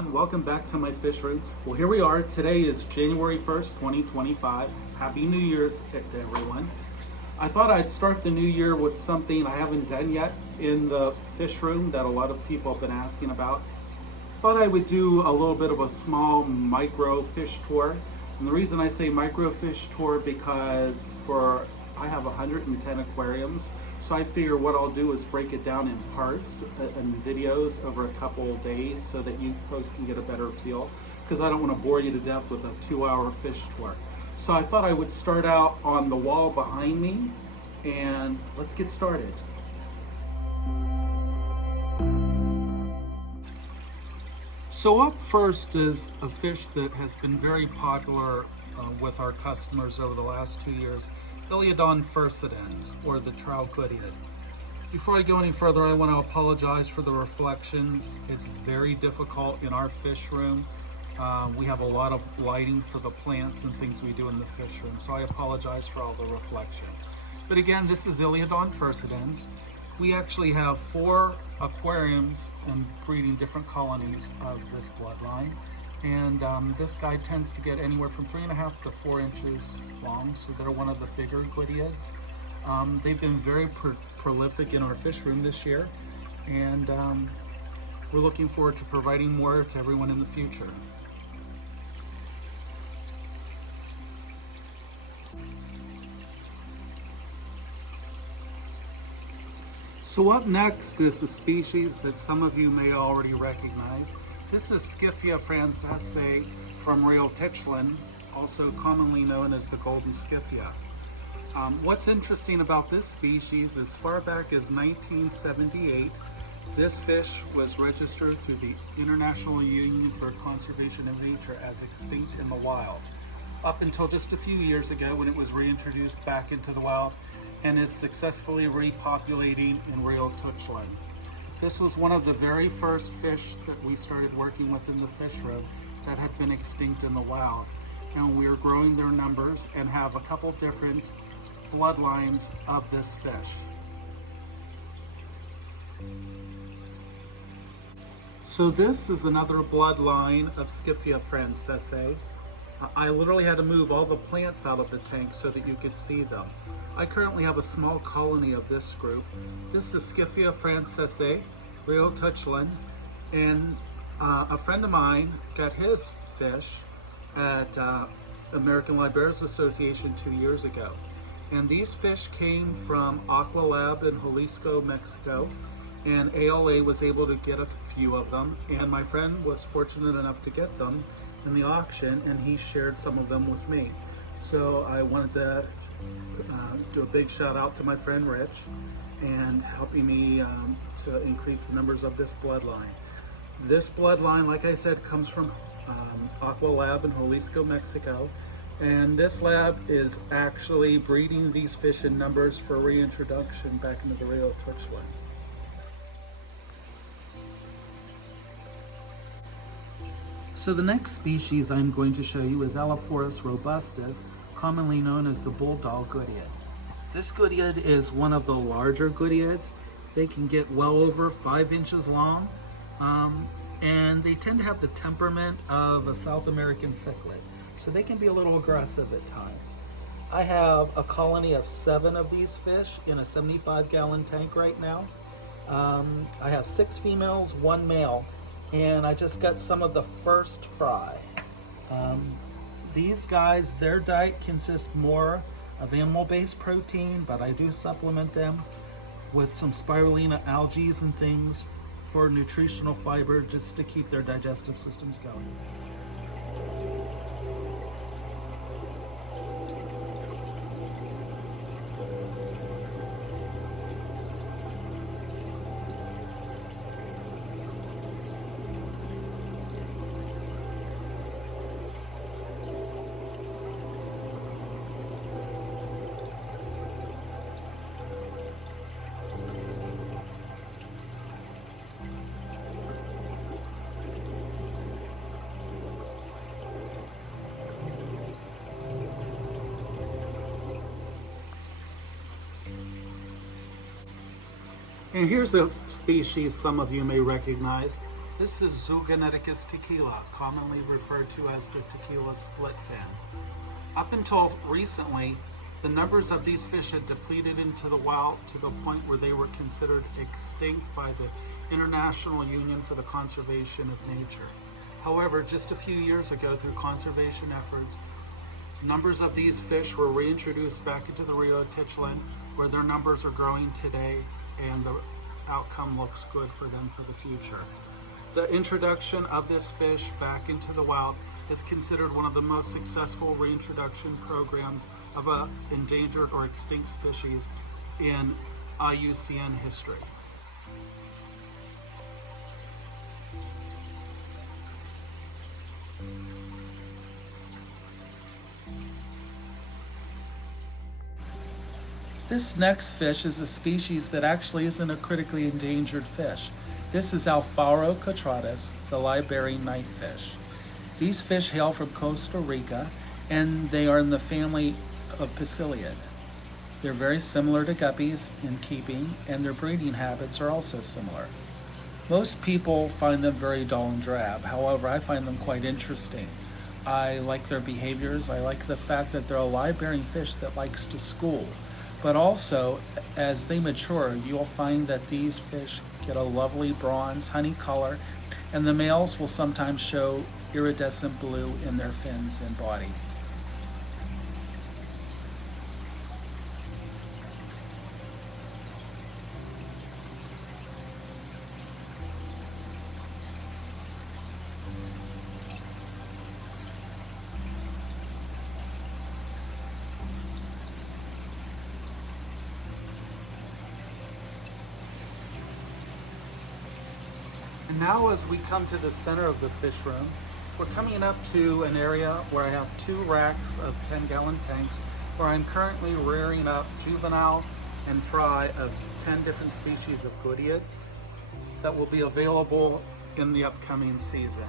everyone. Welcome back to my fish room. Well, here we are. Today is January 1st, 2025. Happy New Year's to everyone. I thought I'd start the new year with something I haven't done yet in the fish room that a lot of people have been asking about. Thought I would do a little bit of a small micro fish tour. And the reason I say micro fish tour because I have 110 aquariums. So I figure what I'll do is break it down in parts and videos over a couple of days so that you folks can get a better feel, because I don't want to bore you to death with a 2-hour fish tour. So I thought I would start out on the wall behind me, and let's get started. So up first is a fish that has been very popular with our customers over the last 2 years. Iliodon furcidens, or the trout goodeids. Before I go any further, I want to apologize for the reflections. It's very difficult in our fish room. We have a lot of lighting for the plants and things we do in the fish room, so I apologize for all the reflection. But again, this is Iliodon furcidens. We actually have 4 aquariums and breeding different colonies of this bloodline. And this guy tends to get anywhere from 3.5 to 4 inches long, so they're one of the bigger goodeids. They've been very prolific in our fish room this year, and we're looking forward to providing more to everyone in the future. So up next is a species that some of you may already recognize. This is Scyphia francesei from Rheotichlin, also commonly known as the golden Scyphia. What's interesting about this species, as far back as 1978, this fish was registered through the International Union for Conservation of Nature as extinct in the wild, up until just a few years ago when it was reintroduced back into the wild and is successfully repopulating in Rheotichlin. This was one of the very first fish that we started working with in the fish room that had been extinct in the wild. And we're growing their numbers and have a couple different bloodlines of this fish. So this is another bloodline of Scyphia francesei. I literally had to move all the plants out of the tank so that you could see them. I currently have a small colony of this group. This is Scyphia francesei, Rheotichlin, and a friend of mine got his fish at American Libraries Association 2 years ago. And these fish came from Aqua Lab in Jalisco, Mexico, and ALA was able to get a few of them, and my friend was fortunate enough to get them in the auction, and he shared some of them with me. So I wanted to do a big shout out to my friend Rich and helping me to increase the numbers of this bloodline. This bloodline, like I said, comes from Aqua Lab in Jalisco, Mexico, and this lab is actually breeding these fish in numbers for reintroduction back into the Rheotichlin. So the next species I'm going to show you is Elaphorus robustus, commonly known as the bulldog goodeids. This goodeids is one of the larger goodeids. They can get well over 5 inches long, and they tend to have the temperament of a South American cichlid, so they can be a little aggressive at times. I have a colony of 7 of these fish in a 75-gallon tank right now. I have 6 females, 1 male, and I just got some of the first fry. These guys, their diet consists more of animal-based protein, but I do supplement them with some spirulina algae and things for nutritional fiber just to keep their digestive systems going. And here's a species some of you may recognize. This is Zoogoneticus tequila, commonly referred to as the tequila split fin. Up until recently, the numbers of these fish had depleted into the wild to the point where they were considered extinct by the International Union for the Conservation of Nature. However, just a few years ago, through conservation efforts, numbers of these fish were reintroduced back into the Rio Tichlin, where their numbers are growing today, and the outcome looks good for them for the future. The introduction of this fish back into the wild is considered one of the most successful reintroduction programs of an endangered or extinct species in IUCN history. This next fish is a species that actually isn't a critically endangered fish. This is Alpharo catratus, the Liberian knifefish. These fish hail from Costa Rica, and they are in the family of Pisciliid. They're very similar to guppies in keeping, and their breeding habits are also similar. Most people find them very dull and drab. However, I find them quite interesting. I like their behaviors. I like the fact that they're a live-bearing fish that likes to school. But also, as they mature, you'll find that these fish get a lovely bronze honey color, and the males will sometimes show iridescent blue in their fins and body. And now as we come to the center of the fish room, we're coming up to an area where I have 2 racks of 10-gallon tanks where I'm currently rearing up juvenile and fry of 10 different species of goodeids that will be available in the upcoming season.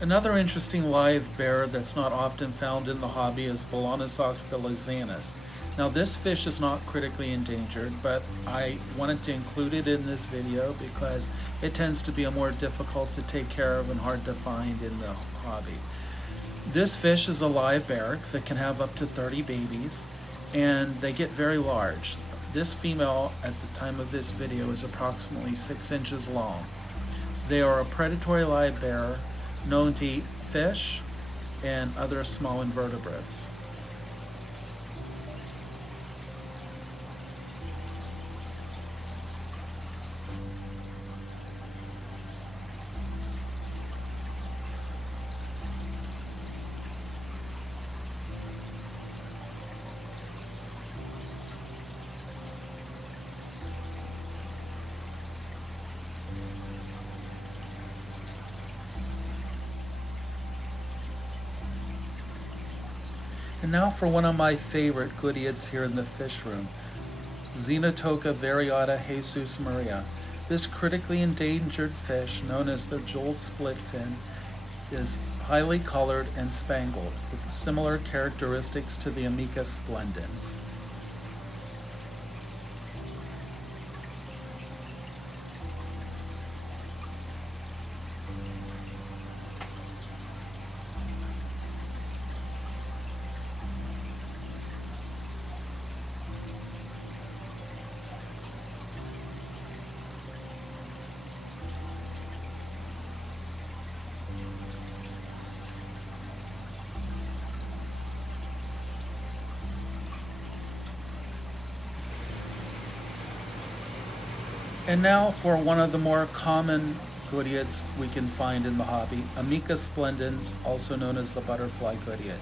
Another interesting live bear that's not often found in the hobby is Balanosoxca lizanus. Now this fish is not critically endangered, but I wanted to include it in this video because it tends to be a more difficult to take care of and hard to find in the hobby. This fish is a live bear that can have up to 30 babies, and they get very large. This female at the time of this video is approximately 6 inches long. They are a predatory live bear known to eat fish and other small invertebrates. And now for one of my favorite goodeids here in the fish room, Xenotoca variata Jesus Maria. This critically endangered fish, known as the jeweled split fin, is highly colored and spangled with similar characteristics to the Amicus splendens. And now for one of the more common goodeids we can find in the hobby, Amicus splendens, also known as the butterfly goodeid.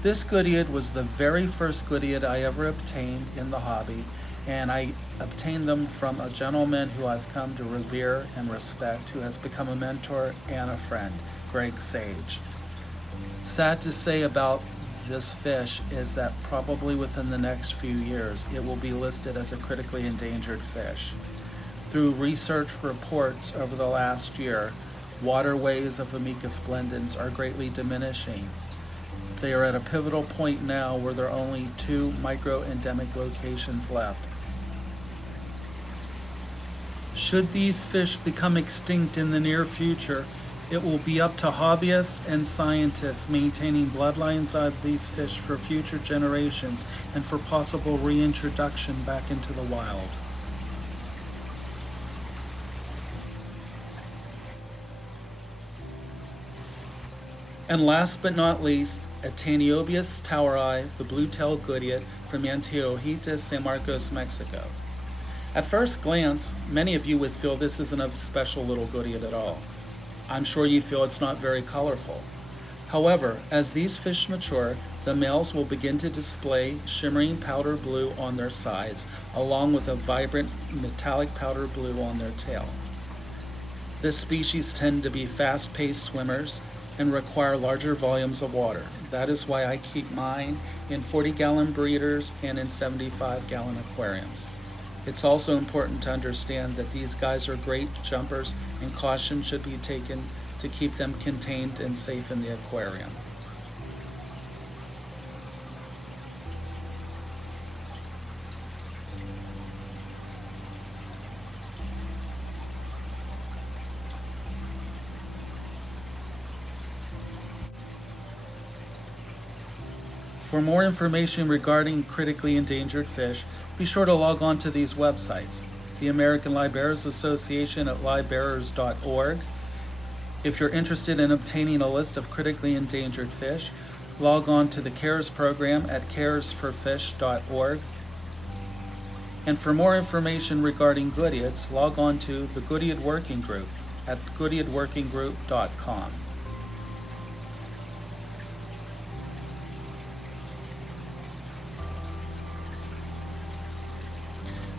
This goodeid was the very first goodeid I ever obtained in the hobby, and I obtained them from a gentleman who I've come to revere and respect, who has become a mentor and a friend, Greg Sage. Sad to say about this fish is that probably within the next few years it will be listed as a critically endangered fish. Through research reports over the last year, waterways of Amicus splendens are greatly diminishing. They are at a pivotal point now where there are only 2 micro-endemic locations left. Should these fish become extinct in the near future, it will be up to hobbyists and scientists maintaining bloodlines of these fish for future generations and for possible reintroduction back into the wild. And last but not least, Ataniobius toweri, the blue-tailed goodeit from Antiojita, San Marcos, Mexico. At first glance, many of you would feel this isn't a special little goodeit at all. I'm sure you feel it's not very colorful. However, as these fish mature, the males will begin to display shimmering powder blue on their sides, along with a vibrant metallic powder blue on their tail. This species tend to be fast-paced swimmers and require larger volumes of water. That is why I keep mine in 40-gallon breeders and in 75-gallon aquariums. It's also important to understand that these guys are great jumpers and caution should be taken to keep them contained and safe in the aquarium. For more information regarding critically endangered fish, be sure to log on to these websites: the American Livebearers Association at livebearers.org. If you're interested in obtaining a list of critically endangered fish, log on to the CARES program at caresforfish.org. And for more information regarding goodeids, log on to the Goodeid Working Group at goodeidworkinggroup.com.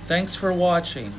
Thanks for watching.